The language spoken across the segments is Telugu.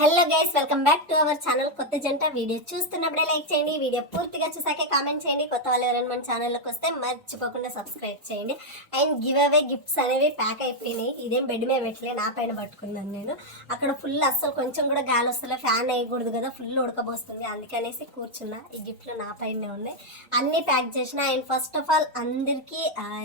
Hello guys, welcome back to our channel. కొత్త జంట వీడియో చూస్తున్నప్పుడే లైక్ చేయండి, వీడియో పూర్తిగా చూసాకే కామెంట్ చేయండి. కొత్త వాళ్ళు ఎవరైనా మన ఛానల్లోకి వస్తే మర్చిపోకుండా సబ్స్క్రైబ్ చేయండి. అండ్ గివ్ అవే గిఫ్ట్స్ అనేవి ప్యాక్ అయిపోయినాయి. ఇదేం బెడ్ మీద పెట్టలే, నా పైన పట్టుకున్నాను నేను. అక్కడ ఫుల్ అస్సలు కొంచెం కూడా గాలి వస్తలే, ఫ్యాన్ వేయకూడదు కదా, ఫుల్ ఉడకబోస్తుంది, అందుకనేసి కూర్చున్నా. ఈ గిఫ్ట్లు నా పైనే ఉన్నాయి, అన్నీ ప్యాక్ చేసిన. అండ్ ఫస్ట్ ఆఫ్ ఆల్ అందరికీ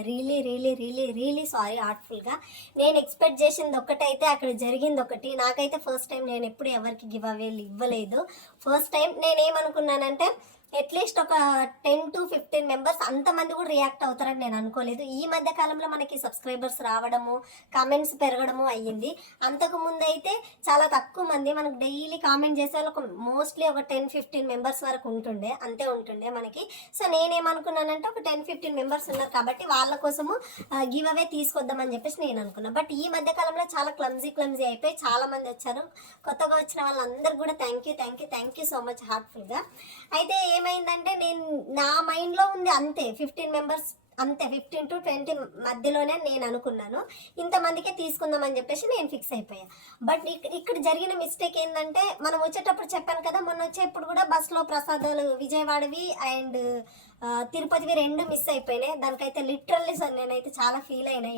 really really really really sorry హార్ట్ఫుల్గా. నేను ఎక్స్పెక్ట్ చేసింది ఒకటైతే అక్కడ జరిగింది ఒకటి. నాకైతే ఫస్ట్ టైం నేను ఎప్పుడు ఎవరికి గివ్ అవేలు ఇవ్వలేదు. ఫస్ట్ టైం నేనేమనుకున్నానంటే అట్లీస్ట్ ఒక 10 to 15 మెంబర్స్ అంతమంది కూడా రియాక్ట్ అవుతారని నేను అనుకోలేదు. ఈ మధ్య కాలంలో మనకి సబ్స్క్రైబర్స్ రావడము, కామెంట్స్ పెరగడము అయ్యింది. అంతకు ముందు అయితే చాలా తక్కువ మంది మనకు డైలీ కామెంట్ చేసే వాళ్ళు మోస్ట్లీ ఒక 10-15 మెంబర్స్ వరకు ఉంటుండే, అంతే ఉంటుండే మనకి. సో నేనేమనుకున్నానంటే ఒక 10-15 మెంబర్స్ ఉన్నారు కాబట్టి వాళ్ళ కోసము గివ్ అవే తీసుకొద్దామని చెప్పేసి నేను అనుకున్నాను. బట్ ఈ మధ్య కాలంలో చాలా క్లమ్జీ అయిపోయి చాలా మంది వచ్చారు. కొత్తగా వచ్చిన వాళ్ళందరూ కూడా థ్యాంక్ యూ సో మచ్ హార్ట్ఫుల్గా. అయితే ఏమైందంటే నేను నా మైండ్లో ఉంది అంతే 15 మెంబర్స్, అంతే 15 to 20 మధ్యలోనే నేను అనుకున్నాను. ఇంతమందికే తీసుకుందామని చెప్పేసి నేను ఫిక్స్ అయిపోయా. బట్ ఇక్కడ జరిగిన మిస్టేక్ ఏంటంటే, మనం వచ్చేటప్పుడు చెప్పాను కదా, మొన్న వచ్చేప్పుడు కూడా బస్సులో ప్రసాదాలు విజయవాడవి అండ్ తిరుపతివి 2 మిస్ అయిపోయినాయి. దానికైతే లిటరల్లీ సార్ నేనైతే చాలా ఫీల్ అయినా.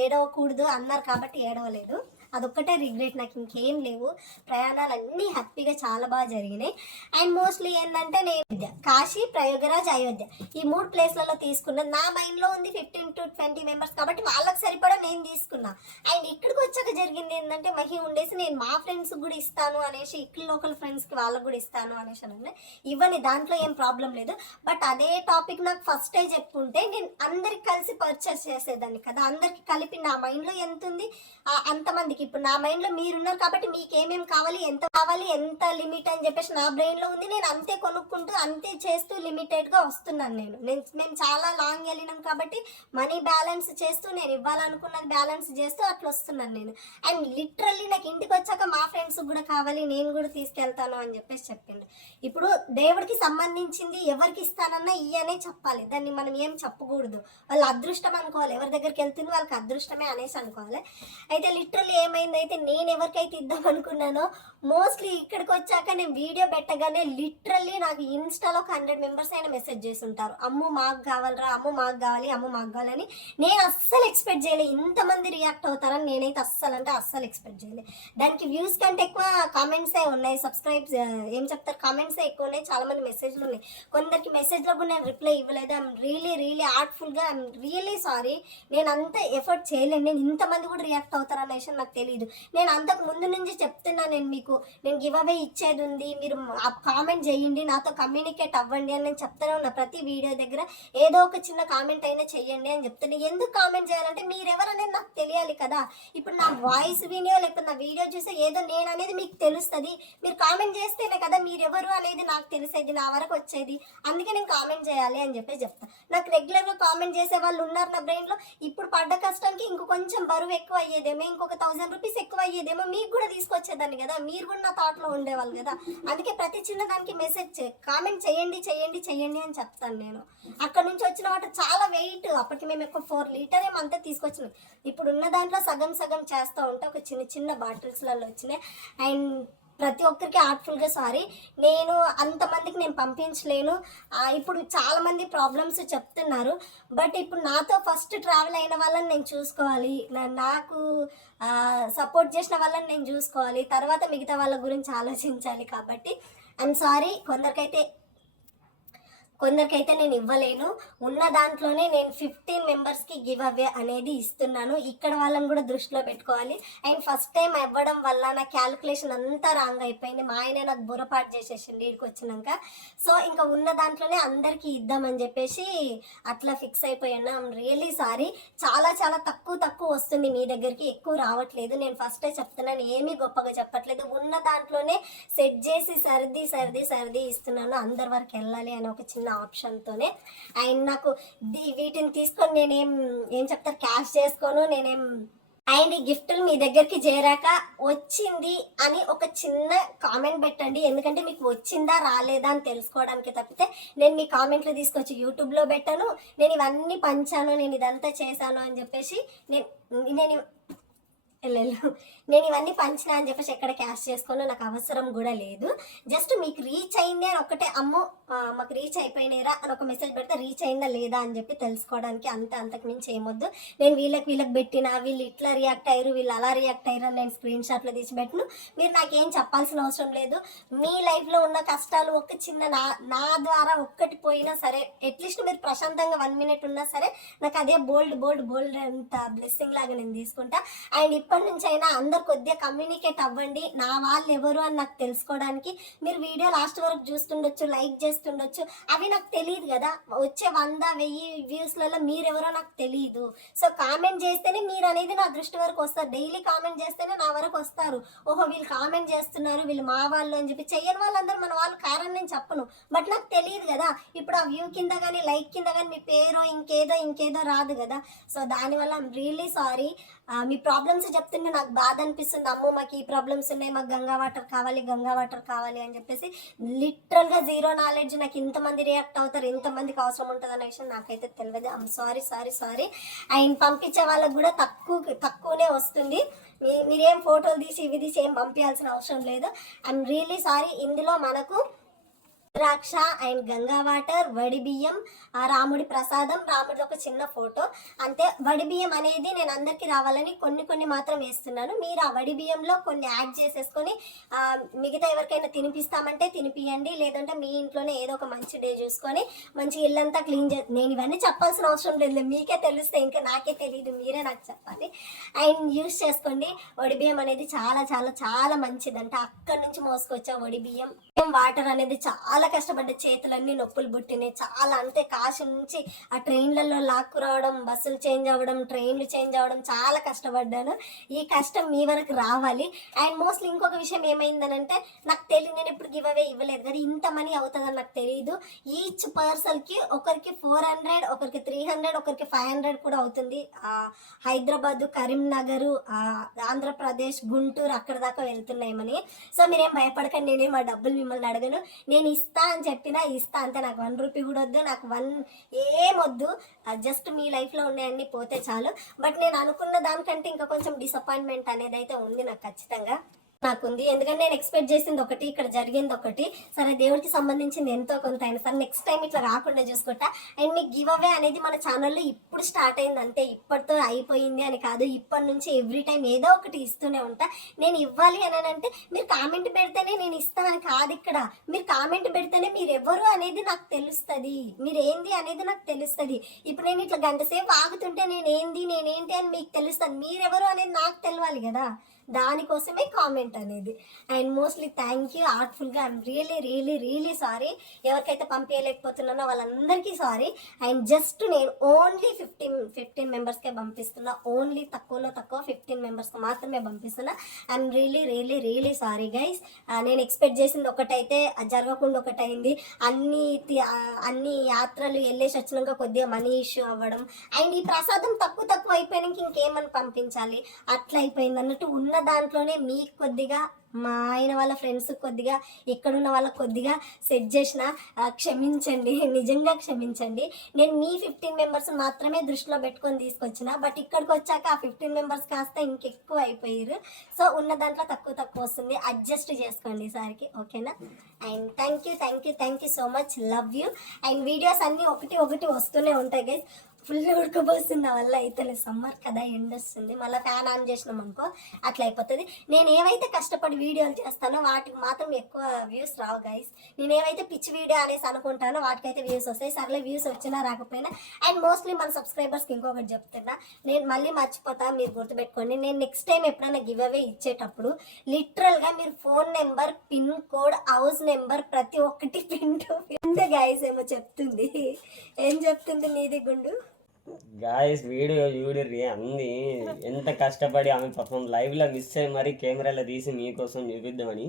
ఏడవకూడదు అన్నారు కాబట్టి ఏడవలేదు, అదొక్కటే రిగ్రెట్, నాకు ఇంకేం లేవు. ప్రయాణాలు అన్నీ హ్యాపీగా చాలా బాగా జరిగినాయి. అండ్ మోస్ట్లీ ఏంటంటే నేను కాశీ, ప్రయోగరాజ్, అయోధ్య ఈ 3 ప్లేస్లలో తీసుకున్నాను. నా మైండ్లో ఉంది 15 to 20 మెంబర్స్ కాబట్టి వాళ్ళకి సరిపడా నేను తీసుకున్నా. అండ్ ఇక్కడికి వచ్చాక జరిగింది ఏంటంటే, మహి ఉండేసి నేను మా ఫ్రెండ్స్కి కూడా ఇస్తాను అనేసి, ఇక్కడ లోకల్ ఫ్రెండ్స్కి వాళ్ళకి కూడా ఇస్తాను అనేసి అంటే ఇవ్వని, దాంట్లో ఏం ప్రాబ్లం లేదు. బట్ అదే టాపిక్ నాకు ఫస్టే చెప్పుంటే నేను అందరికి కలిసి పర్చేస్ చేసేదాన్ని కదా. అందరికి కలిపి నా మైండ్లో ఎంత ఉంది అంతమందికి, ఇప్పుడు నా మైండ్లో మీరున్నారు కాబట్టి మీకు ఏమేమి కావాలి, ఎంత లిమిట్ అని చెప్పేసి నా బ్రెయిన్లో ఉంది. నేను అంతే కొనుక్కుంటూ అంతే చేస్తూ లిమిటెడ్గా వస్తున్నాను. మేము చాలా లాంగ్ వెళ్ళినాం కాబట్టి మనీ బ్యాలెన్స్ చేస్తూ, నేను ఇవ్వాలనుకున్నది బ్యాలెన్స్ చేస్తూ అట్లా వస్తున్నాను నేను. అండ్ లిటరల్లీ నాకు ఇంటికి వచ్చాక మా ఫ్రెండ్స్కి కూడా కావాలి, నేను కూడా తీసుకెళ్తాను అని చెప్పేసి చెప్పిండు. ఇప్పుడు దేవుడికి సంబంధించింది ఎవరికి ఇస్తానన్నా ఇయ్యనే చెప్పాలి, దాన్ని మనం ఏం చెప్పకూడదు. వాళ్ళ అదృష్టం అనుకోవాలి, ఎవరి దగ్గరికి వెళ్తుంది వాళ్ళకి అదృష్టమే అనేసి అనుకోవాలి. అయితే లిటరల్లీ ఏమైందైతే, నేను ఎవరికైతే ఇద్దాం అనుకున్నానో మోస్ట్లీ ఇక్కడికి వచ్చాక నేను వీడియో పెట్టగానే లిటరల్లీ నాకు ఇన్స్టాలో 100 మెంబర్స్ అయినా మెసేజ్ చేసి ఉంటారు, అమ్ము మాకు కావాలరా, అమ్ము మాకు కావాలని. నేను అస్సలు ఎక్స్పెక్ట్ చేయలేదు ఇంతమంది రియాక్ట్ అవుతారని. నేనైతే అస్సలు ఎక్స్పెక్ట్ చేయలేదు. దానికి వ్యూస్ కంటే ఎక్కువ కామెంట్సే ఉన్నాయి, సబ్స్క్రైబ్స్ ఏం చెప్తారు, కామెంట్సే ఎక్కువ ఉన్నాయి, చాలా మంది మెసేజ్లు ఉన్నాయి. కొందరికి మెసేజ్లో కూడా నేను రిప్లై ఇవ్వలేదు. ఐఎమ్ రియలీ హార్ట్ఫుల్గా, ఐఎమ్ రియలీ సారీ. నేను అంత ఎఫర్ట్ చేయలేను, నేను ఇంతమంది కూడా రియాక్ట్ అవుతారన్న విషయం నాకు తెలియదు. నేను అంతకు ముందు నుంచి చెప్తున్నా, నేను గివ్ అవే ఇచ్చేది ఉంది, మీరు కామెంట్ చేయండి, నాతో కమ్యూనికేట్ అవ్వండి అని నేను చెప్తూనే ఉన్నా. ప్రతి వీడియో దగ్గర ఏదో ఒక చిన్న కామెంట్ అయినా చెయ్యండి అని చెప్తున్నా. ఎందుకు కామెంట్ చేయాలంటే మీరెవరనేది నాకు తెలియాలి కదా. ఇప్పుడు నా వాయిస్ వినియో లేకపోతే నా వీడియో చూస్తే ఏదో నేను అనేది మీకు తెలుస్తుంది. మీరు కామెంట్ చేస్తేనే కదా మీరెవరు అనేది నాకు తెలిసేది, నా వరకు వచ్చేది. అందుకే నేను కామెంట్ చేయాలి అని చెప్పేసి చెప్తాను. నాకు రెగ్యులర్గా కామెంట్ చేసే వాళ్ళు ఉన్నారు నా బ్రెయిన్లో. ఇప్పుడు పడ్డ కష్టానికి ఇంకో కొంచెం బరువు ఎక్కువ అయ్యేదేమో, ఇంకొక 1000 రూపీస్ ఎక్కువ అయ్యేదేమో, మీకు కూడా తీసుకొచ్చేదాన్ని కదా, మీరు కూడా నా థాట్లో ఉండేవాళ్ళు కదా. అందుకే ప్రతి చిన్న దానికి మెసేజ్ కామెంట్ చేయండి అని చెప్తాను నేను. అక్కడ నుంచి వచ్చిన వాటర్ చాలా వెయిట్, అప్పటికి మేము ఎక్కువ 4 లీటర్ ఏమో అంతా తీసుకొచ్చినాం. ఇప్పుడు ఉన్న దాంట్లో సగం చేస్తూ ఉంటే ఒక చిన్న బాటిల్స్లలో వచ్చినాయి. అండ్ ప్రతి ఒక్కరికి హార్ట్ఫుల్గా సారీ, నేను అంతమందికి నేను పంపించలేను. ఇప్పుడు చాలామంది ప్రాబ్లమ్స్ చెప్తున్నారు. బట్ ఇప్పుడు నాతో ఫస్ట్ ట్రావెల్ అయిన వాళ్ళని నేను చూసుకోవాలి, నాకు సపోర్ట్ చేసిన వాళ్ళని నేను చూసుకోవాలి, తర్వాత మిగతా వాళ్ళ గురించి ఆలోచించాలి. కాబట్టి ఐఎమ్ సారీ, కొందరికైతే నేను ఇవ్వలేను. ఉన్న దాంట్లోనే నేను 15 మెంబర్స్కి గివ్ అవే అనేది ఇస్తున్నాను. ఇక్కడ వాళ్ళని కూడా దృష్టిలో పెట్టుకోవాలి. అండ్ ఫస్ట్ టైం ఇవ్వడం వల్ల నా క్యాలిక్యులేషన్ అంతా రాంగ్ అయిపోయింది. మా ఆయన నాకు బుర్రపాటు చేసేసింది ఇక్కడికి వచ్చినాక. సో ఇంకా ఉన్న దాంట్లోనే అందరికీ ఇద్దామని చెప్పేసి అట్లా ఫిక్స్ అయిపోయాను. I'm really sorry. చాలా తక్కువ వస్తుంది మీ దగ్గరికి, ఎక్కువ రావట్లేదు. నేను ఫస్టే చెప్తున్నాను, ఏమీ గొప్పగా చెప్పట్లేదు. ఉన్న దాంట్లోనే సెట్ చేసి సర్ది ఇస్తున్నాను, అందరి వరకు వెళ్ళాలి అని ఒక చిన్న ఆప్షన్తోనే. అండ్ నాకు వీటిని తీసుకొని నేనేం చెప్తారు, క్యాష్ చేసుకోను నేనేం. అండ్ ఈ గిఫ్ట్లు మీ దగ్గరికి చేరాక వచ్చింది అని ఒక చిన్న కామెంట్ పెట్టండి, ఎందుకంటే మీకు వచ్చిందా రాలేదా అని తెలుసుకోవడానికి. తప్పితే నేను మీ కామెంట్లు తీసుకొచ్చి యూట్యూబ్లో పెట్టాను, నేను ఇవన్నీ పంచాను, నేను ఇదంతా చేశాను అని చెప్పేసి నేను వెళ్ళు. నేను ఇవన్నీ పంచినా అని చెప్పేసి ఎక్కడ క్యాష్ చేసుకోను, నాకు అవసరం కూడా లేదు. జస్ట్ మీకు రీచ్ అయింది అని ఒకటే, అమ్మో మాకు రీచ్ అయిపోయినారా అని ఒక మెసేజ్ పెడితే రీచ్ అయిందా లేదా అని చెప్పి తెలుసుకోవడానికి, అంతకు మించి ఏమొద్దు. నేను వీళ్ళకి పెట్టినా, వీళ్ళు ఇట్లా రియాక్ట్ అయ్యారు, వీళ్ళు అలా రియాక్ట్ అయ్యారు అని నేను స్క్రీన్ షాట్లో తీసి పెట్టను. మీరు నాకేం చెప్పాల్సిన అవసరం లేదు. మీ లైఫ్లో ఉన్న కష్టాలు ఒక చిన్న నా ద్వారా ఒక్కటి పోయినా సరే, అట్లీస్ట్ మీరు ప్రశాంతంగా 1 minute ఉన్నా సరే, నాకు అదే బోల్డ్ అంత బ్లెస్సింగ్ లాగా నేను తీసుకుంటా. అండ్ ఇప్పటి నుంచి అయినా అందరు కొద్దిగా కమ్యూనికేట్ అవ్వండి, నా వాళ్ళు ఎవరు అని నాకు తెలుసుకోవడానికి. మీరు వీడియో లాస్ట్ వరకు చూస్తుండొచ్చు, లైక్ చేస్తుండొచ్చు, అవి నాకు తెలియదు కదా. వచ్చే 100,000 వ్యూస్లలో మీరెవరో నాకు తెలియదు. సో కామెంట్ చేస్తేనే మీరు అనేది నా దృష్టి వరకు వస్తారు. డైలీ కామెంట్ చేస్తేనే నా వరకు వస్తారు. ఓహో వీళ్ళు కామెంట్ చేస్తున్నారు, వీళ్ళు మా వాళ్ళు అని చెప్పి. చెయ్యని వాళ్ళందరూ మన వాళ్ళు కారని నేను చెప్పను, బట్ నాకు తెలియదు కదా. ఇప్పుడు ఆ వ్యూ కింద కానీ లైక్ కింద కానీ మీ పేరో ఇంకేదో రాదు కదా. సో దానివల్ల I'm really sorry. Me problems చెప్తుంటే నాకు బాధ అనిపిస్తుంది. అమ్మో మాకు ఈ ప్రాబ్లమ్స్ ఉన్నాయి, మాకు గంగా వాటర్ కావాలి అని చెప్పేసి లిటరల్గా జీరో నాలెడ్జ్. నాకు ఇంతమంది రియాక్ట్ అవుతారు, ఇంతమందికి అవసరం ఉంటుంది అనే విషయం నాకైతే తెలియదు. I'm sorry. అండ్ పంపించే వాళ్ళకు కూడా తక్కువనే వస్తుంది. మీరేం ఫోటోలు తీసి ఇవి తీసి ఏం పంపించాల్సిన అవసరం లేదు. I'm really sorry. ఇందులో మనకు ద్రాక్ష అండ్ గంగా వాటర్, వడి బియ్యం, రాముడి ప్రసాదం, రాముడి ఒక చిన్న ఫోటో అంతే. వడి బియ్యం అనేది నేను అందరికీ రావాలని కొన్ని మాత్రం వేస్తున్నాను. మీరు ఆ వడి బియ్యంలో కొన్ని యాడ్ చేసేసుకొని మిగతా ఎవరికైనా తినిపిస్తామంటే తినిపియండి, లేదంటే మీ ఇంట్లోనే ఏదో ఒక మంచి డే చూసుకొని మంచి ఇల్లంతా క్లీన్ నేను ఇవన్నీ చెప్పాల్సిన అవసరం లేదు, మీకే తెలిస్తే. ఇంకా నాకే తెలియదు, మీరే నాకు చెప్పాలి. అండ్ యూస్ చేసుకోండి. వడి బియ్యం అనేది చాలా చాలా చాలా మంచిదంట. అక్కడి నుంచి మోసుకొచ్చా వడి బియ్యం. వాటర్ అనేది చాలా కష్టపడ్డ, చేతులన్నీ నొప్పులు పుట్టినాయి చాలా. అంటే కాశీ నుంచి ఆ ట్రైన్లలో లాక్కు రావడం, బస్సులు చేంజ్ అవ్వడం, ట్రైన్లు చేంజ్ అవ్వడం, చాలా కష్టపడ్డాను. ఈ కష్టం మీ వరకు రావాలి. అండ్ మోస్ట్లీ ఇంకొక విషయం ఏమైందనంటే, నాకు తెలియదు, నేను ఇప్పుడు గివ్ అవే ఇవ్వలేదు కదా, ఇంత మనీ అవుతుందని నాకు తెలియదు. ఈచ్ పర్సన్కి ఒకరికి 400, ఒకరికి 300, ఒకరికి 500 కూడా అవుతుంది. హైదరాబాదు, కరీంనగర్, ఆంధ్రప్రదేశ్, గుంటూరు అక్కడ దాకా వెళ్తున్నాయి మనీ. సో మీరేం భయపడకండి, నేనేం ఆ డబ్బులు మిమ్మల్ని అడగను. నేను ఇస్తా అని చెప్పినా ఇస్తా అంతే. నాకు 1 రూపీ కూడా వద్దు, నాకు ఏమొద్దు. జస్ట్ మీ లైఫ్లో ఉన్నాయన్నీ పోతే చాలు. బట్ నేను అనుకున్న దానికంటే ఇంకా కొంచెం డిసప్పాయింట్మెంట్ అనేది అయితే ఉంది నాకు, ఖచ్చితంగా నాకుంది. ఎందుకంటే నేను ఎక్స్పెక్ట్ చేసింది ఒకటి, ఇక్కడ జరిగింది ఒకటి. సరే దేవుడికి సంబంధించింది ఎంతో కొంత అయినా సరే నెక్స్ట్ టైం ఇట్లా రాకుండా చూసుకుంటా. అండ్ మీకు గివ్ అవే అనేది మన ఛానల్లో ఇప్పుడు స్టార్ట్ అయింది అంతే, ఇప్పటితో అయిపోయింది అని కాదు. ఇప్పటి నుంచి ఎవ్రీ టైం ఏదో ఒకటి ఇస్తూనే ఉంటా. నేను ఇవ్వాలి అని అంటే మీరు కామెంట్ పెడితేనే నేను ఇస్తాను కాదు. ఇక్కడ మీరు కామెంట్ పెడితేనే మీరు ఎవరు అనేది నాకు తెలుస్తుంది, మీరు ఏంది అనేది నాకు తెలుస్తుంది. ఇప్పుడు నేను ఇట్లా గంట సేపు ఆగుతుంటే నేనేంటి అని మీకు తెలుస్తుంది. మీరెవరు అనేది నాకు తెలియాలి కదా, దానికోసమే కామెంట్ అనేది. అండ్ మోస్ట్లీ థ్యాంక్ యూ ఆర్ట్ఫుల్గా. I'm really sorry. ఎవరికైతే పంపించలేకపోతున్నానో వాళ్ళందరికీ సారీ. అండ్ జస్ట్ నేను ఓన్లీ 15 మెంబర్స్కే పంపిస్తున్నా. ఓన్లీ తక్కువలో తక్కువ 15 మెంబర్స్కి మాత్రమే పంపిస్తున్నా. I'm really sorry guys. నేను ఎక్స్పెక్ట్ చేసింది ఒకటైతే జరగకుండా ఒకటైంది. అన్ని యాత్రలు వెళ్ళేసి వచ్చినాక కొద్దిగా మనీ ఇష్యూ అవ్వడం, అండ్ ఈ ప్రసాదం తక్కువ అయిపోయినాక ఇంకేమని పంపించాలి అట్లా అయిపోయింది అన్నట్టు. ఉన్న దాంట్లోనే మీకు కొద్దిగా, మా ఆయన వాళ్ళ ఫ్రెండ్స్ కొద్దిగా, ఎక్కడున్న వాళ్ళకి కొద్దిగా సెట్ చేసిన, క్షమించండి, నిజంగా క్షమించండి. నేను మీ 15 మెంబర్స్ మాత్రమే దృష్టిలో పెట్టుకొని తీసుకొచ్చిన, బట్ ఇక్కడికి వచ్చాక ఆ 15 మెంబర్స్ కాస్త ఇంకెక్కువ అయిపోయారు. సో ఉన్న దాంట్లో తక్కువ వస్తుంది, అడ్జస్ట్ చేసుకోండి ఈసారికి, ఓకేనా. And thank you so much, love you. And videos అన్నీ ఒకటి వస్తూనే ఉంటాయి గైస్. ఫుల్ ఉడకపోస్తుంది వల్ల అయితే, సమ్మర్ కదా, ఎండ వస్తుంది, మళ్ళీ ఫ్యాన్ ఆన్ చేసినాం అనుకో అట్లా అయిపోతుంది. నేను ఏవైతే కష్టపడి వీడియోలు చేస్తానో వాటికి మాత్రం ఎక్కువ వ్యూస్ రావు గైస్. నేను ఏవైతే పిచ్చి వీడియో అనేసి అనుకుంటానో వాటికైతే వ్యూస్ వస్తాయి. సర్లే వ్యూస్ వచ్చినా రాకపోయినా. అండ్ మోస్ట్లీ మన సబ్స్క్రైబర్స్కి ఇంకొకటి చెప్తున్నా, నేను మళ్ళీ మర్చిపోతా, మీరు గుర్తుపెట్టుకోండి. నేను నెక్స్ట్ టైం ఎప్పుడైనా గివ్ అవే ఇచ్చేటప్పుడు లిటరల్గా మీరు phone number, pin code, house number ప్రతి ఒక్కటి గుండు గైస్ ఏమో చెప్తుంది. ఏం చెప్తుంది నీది గుండు? గాయస్ వీడియో చూడరి, అన్ని ఎంత కష్టపడి ఆమె పాపం లైవ్లో మిస్ అయ్యి మరి కెమెరాలో తీసి మీకోసం చూపిద్దామని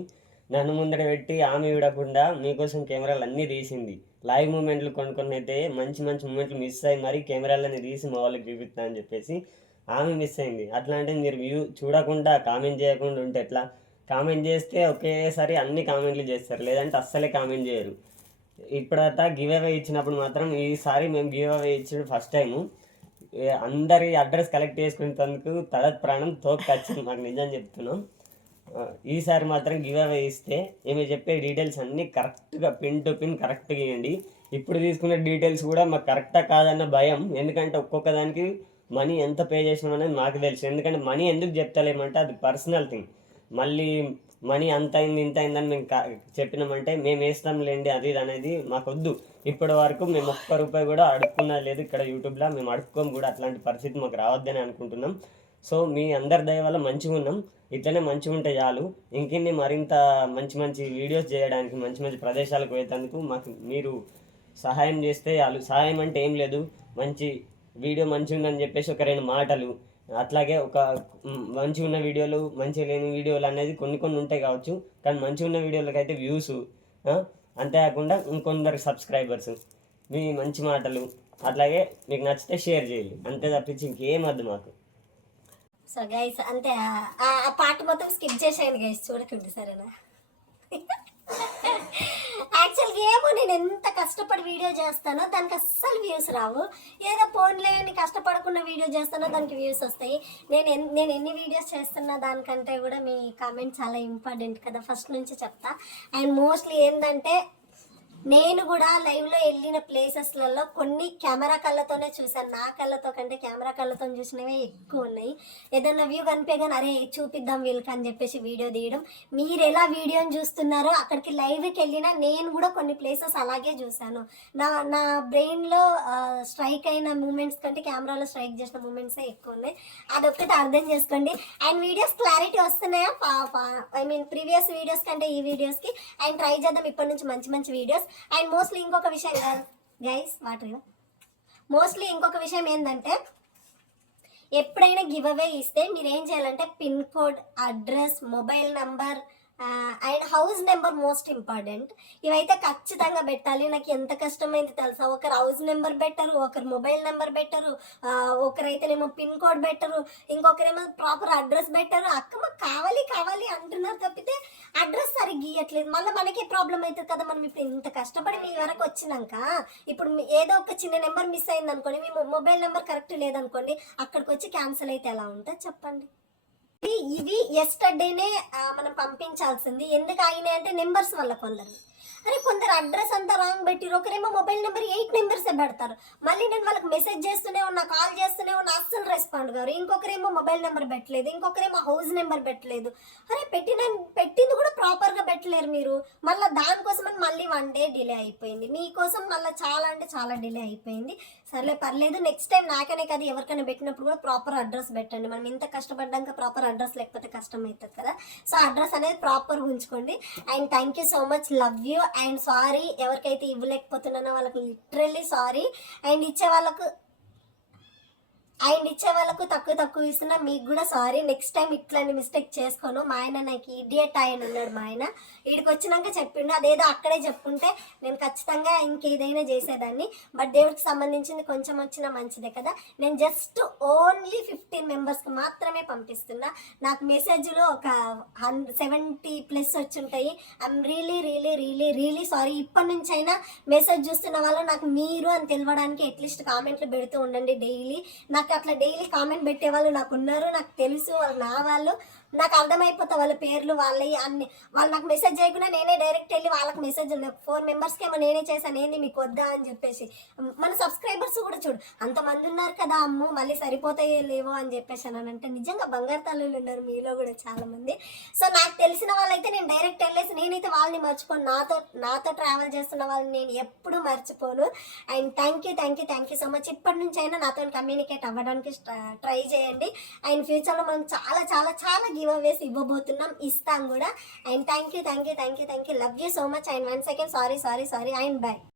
నన్ను ముందర పెట్టి ఆమె విడకుండా మీకోసం కెమెరాలు అన్నీ తీసింది. లైవ్ మూమెంట్లు కొన్ని అయితే మంచి మూమెంట్లు మిస్ అయ్యి మరి కెమెరాలని తీసి మా వాళ్ళకి చూపిస్తా అని చెప్పేసి ఆమె మిస్ అయింది. అట్లా అంటే మీరు వ్యూ చూడకుండా కామెంట్ చేయకుండా ఉంటే ఎట్లా? కామెంట్ చేస్తే ఒకేసారి అన్ని కామెంట్లు చేస్తారు, లేదంటే అస్సలే కామెంట్ చేయరు. ఇప్పుడైతే గివ్ అవే ఇచ్చినప్పుడు మాత్రం, ఈసారి మేము గివ్ అవే ఇచ్చిన ఫస్ట్ టైము అందరి అడ్రస్ కలెక్ట్ చేసుకునేందుకు తడత్ ప్రాణం తోక్కొచ్చింది మాకు, నిజం చెప్తున్నాం. ఈసారి మాత్రం గివ్ అవే ఇస్తే ఏమి చెప్పే డీటెయిల్స్ అన్నీ కరెక్ట్గా పిన్ టు పిన్ కరెక్ట్గా ఇవ్వండి. ఇప్పుడు తీసుకునే డీటెయిల్స్ కూడా మాకు కరెక్టా కాదన్న భయం, ఎందుకంటే ఒక్కొక్క దానికి మనీ ఎంత పే చేసినాం అనేది మాకు తెలుసు. ఎందుకంటే మనీ ఎందుకు చెప్తలేమంటే అది పర్సనల్ థింగ్. మళ్ళీ మనీ అంత అయింది ఇంత అయిందని మేము చెప్పినామంటే మేము వేస్తాంలేండి అది ఇది అనేది మాకు వద్దు. ఇప్పటి వరకు మేము ఒక్క రూపాయి కూడా అడుక్కున్నది లేదు ఇక్కడ యూట్యూబ్లో, మేము అడుక్కోము కూడా. అట్లాంటి పరిస్థితి మాకు రావద్దని అనుకుంటున్నాం. సో మీ అందరి దయ వల్ల మంచిగా ఉన్నాం, ఇట్లనే మంచిగా ఉంటే చాలు. ఇంకిన్ని మరింత మంచి మంచి వీడియోస్ చేయడానికి, మంచి మంచి ప్రదేశాలకు పోయేందుకు మాకు మీరు సహాయం చేస్తే చాలు. సహాయం అంటే ఏం లేదు, మంచి వీడియో మంచిగా ఉందని చెప్పేసి ఒక 2 మాటలు, అట్లాగే ఒక మంచిగా ఉన్న వీడియోలు, మంచిగా లేని వీడియోలు అనేది కొన్ని కొన్ని ఉంటాయి కావచ్చు, కానీ మంచిగా ఉన్న వీడియోలకి అయితే వ్యూస్, అంతేకాకుండా ఇంకొందరు సబ్స్క్రైబర్స్, మీ మంచి మాటలు, అట్లాగే మీకు నచ్చితే షేర్ చేయాలి, అంతే తప్పించి ఇంకేం వద్దు మాకు. సో గైస్ అంతే, ఆ పాట మొత్తం స్కిప్ చేసేయండి గైస్, చూడకండి సరేనా. యాక్చువల్గా ఏమో నేను ఎంత కష్టపడి వీడియో చేస్తానో దానికి అస్సలు వ్యూస్ రావు. ఏదో ఫోన్లే అని కష్టపడకుండా వీడియో చేస్తానో దానికి వ్యూస్ వస్తాయి. నేను ఎన్ని వీడియోస్ చేస్తున్నా దానికంటే కూడా మీ కామెంట్ చాలా ఇంపార్టెంట్ కదా, ఫస్ట్ నుంచి చెప్తా. అండ్ మోస్ట్లీ ఏంటంటే నేను కూడా లైవ్లో వెళ్ళిన ప్లేసెస్లలో కొన్ని కెమెరా కళ్ళతోనే చూసాను, నా కళ్ళతో కంటే కెమెరా కళ్ళతో చూసినవే ఎక్కువ ఉన్నాయి. ఏదన్నా వ్యూ కనిపించగానే అరే చూపిద్దాం వీళ్ళకి అని చెప్పేసి వీడియో తీయడం. మీరు ఎలా వీడియోని చూస్తున్నారో అక్కడికి లైవ్కి వెళ్ళినా నేను కూడా కొన్ని ప్లేసెస్ అలాగే చూశాను. నా బ్రెయిన్లో స్ట్రైక్ అయిన మూమెంట్స్ కంటే కెమెరాలో స్ట్రైక్ చేసిన మూమెంట్సే ఎక్కువ ఉన్నాయి, అదొక్కటి అర్థం చేసుకోండి. అండ్ వీడియోస్ క్లారిటీ వస్తున్నాయా, ఐ మీన్ ప్రీవియస్ వీడియోస్ కంటే ఈ వీడియోస్కి. అండ్ ట్రై చేద్దాం ఇప్పటి నుంచి మంచి మంచి వీడియోస్. అండ్ మోస్ట్లీ ఇంకొక విషయం గైస్, మోస్ట్లీ ఇంకొక విషయం ఏంటంటే ఎప్పుడైనా గివ్ అవే ఇస్తే మీరు ఏం చేయాలంటే pin code, address, mobile number and house number most important. ఇవైతే ఖచ్చితంగా పెట్టాలి. నాకు ఎంత కష్టమైంది తెలుసా, ఒకరు హౌస్ నెంబర్ పెట్టరు, ఒకరు మొబైల్ నెంబర్ పెట్టరు, ఒకరైతేనేమో పిన్ కోడ్ పెట్టరు, ఇంకొకరేమో ప్రాపర్ అడ్రస్ పెట్టరు. అక్క మాకు కావాలి కావాలి అంటున్నారు తప్పితే అడ్రస్ సరిగ్గా ఇవ్వట్లేదు. మళ్ళీ మనకే ప్రాబ్లం అవుతుంది కదా. మనం ఇప్పుడు ఇంత కష్టపడి మీ వరకు వచ్చినాక ఇప్పుడు ఏదో ఒక చిన్న నెంబర్ మిస్ అయింది అనుకోండి, మీ మొబైల్ నెంబర్ కరెక్ట్ లేదనుకోండి, అక్కడికి వచ్చి క్యాన్సిల్ అయితే ఎలా ఉంటుంది చెప్పండి. ఇవి ఎస్టర్డేనే మనం పంపించాల్సింది. ఎందుకు ఆగినాయి అంటే నెంబర్స్ వల్ల. కొందరు అడ్రస్ అంతా రాంగ్ పెట్టిరు, ఒకరేమో మొబైల్ నెంబర్ 8 నెంబర్సే పెడతారు. మళ్ళీ నేను వాళ్ళకి మెసేజ్ చేస్తూనే ఉన్నా, కాల్ చేస్తూనే ఉన్నా, అస్సలు రెస్పాండ్ గారు. ఇంకొకరేమో మొబైల్ నెంబర్ పెట్టలేదు, ఇంకొకరేమో హౌస్ నెంబర్ పెట్టలేదు. పెట్టింది కూడా ప్రాపర్గా పెట్టలేరు మీరు. మళ్ళీ దానికోసమని మళ్ళీ 1 డే డిలే అయిపోయింది. మీకోసం మళ్ళీ చాలా అంటే చాలా డిలే అయిపోయింది. సర్లే పర్లేదు, నెక్స్ట్ టైం నాకనే కదా ఎవరికైనా పెట్టినప్పుడు కూడా ప్రాపర్ అడ్రస్ పెట్టండి. మనం ఇంత కష్టపడ్డాక ప్రాపర్ అడ్రస్ లేకపోతే కష్టం అవుతుంది కదా. సో అడ్రస్ అనేది ప్రాపర్గా ఉంచుకోండి. And thank you so much, love you. And sorry ఎవరికైతే ఇవ్వలేకపోతున్నానో వాళ్ళకి లిటరల్లీ సారీ. అండ్ ఇచ్చే వాళ్ళకు తక్కువ ఇస్తున్నా, మీకు కూడా సారీ. నెక్స్ట్ టైం ఇట్లాంటి మిస్టేక్ చేసుకోను. మా ఆయన నాకు ఇడియట్ ఆయన ఉన్నాడు, మా ఆయన వీడికి వచ్చినాక చెప్పిండు. అదేదో అక్కడే చెప్పుంటే నేను ఖచ్చితంగా ఇంకేదైనా చేసేదాన్ని. బట్ దేవుడికి సంబంధించింది కొంచెం వచ్చినా మంచిదే కదా. నేను జస్ట్ ఓన్లీ 15 మెంబర్స్కి మాత్రమే పంపిస్తున్నా. నాకు మెసేజ్లో ఒక 70+ వచ్చుంటాయి. I'm really sorry. ఇప్పటి నుంచి అయినా మెసేజ్ చూస్తున్న వాళ్ళు నాకు మీరు అని తెలవడానికి అట్లీస్ట్ కామెంట్లు పెడుతూ ఉండండి డైలీ. నాకు అట్లా డైలీ కామెంట్ పెట్టే వాళ్ళు నాకు ఉన్నారు, నాకు తెలుసు, వాళ్ళు నా వాళ్ళు. నాకు అర్థమైపోతా వాళ్ళ పేర్లు, వాళ్ళవి అన్ని. వాళ్ళు నాకు మెసేజ్ చేయకుండా నేనే డైరెక్ట్ వెళ్ళి వాళ్ళకి మెసేజ్ 4 మెంబర్స్కి ఏమో నేనే చేశాను, ఏంది మీకు వద్దా అని చెప్పేసి. మన సబ్స్క్రైబర్స్ కూడా చూడు అంతమంది ఉన్నారు కదా, అమ్ము మళ్ళీ సరిపోతాయో లేవో అని చెప్పేసి అని అంటే నిజంగా బంగారు తల్లులు ఉన్నారు మీలో కూడా చాలామంది. సో నాకు తెలిసిన వాళ్ళైతే నేను డైరెక్ట్ వెళ్ళేసి నేనైతే వాళ్ళని మర్చిపోను. నాతో ట్రావెల్ చేస్తున్న వాళ్ళని నేను ఎప్పుడూ మర్చిపోను. And thank you so much. ఇప్పటి నుంచి అయినా నాతో కమ్యూనికేట్ అవ్వడానికి ట్రై చేయండి. అండ్ ఫ్యూచర్లో మనం చాలా చాలా చాలా గివ్ అవేస్ ఇవ్వబోతున్నాం, ఇస్తాం కూడా. And thank you. Love you so much. And 1 second, sorry and by.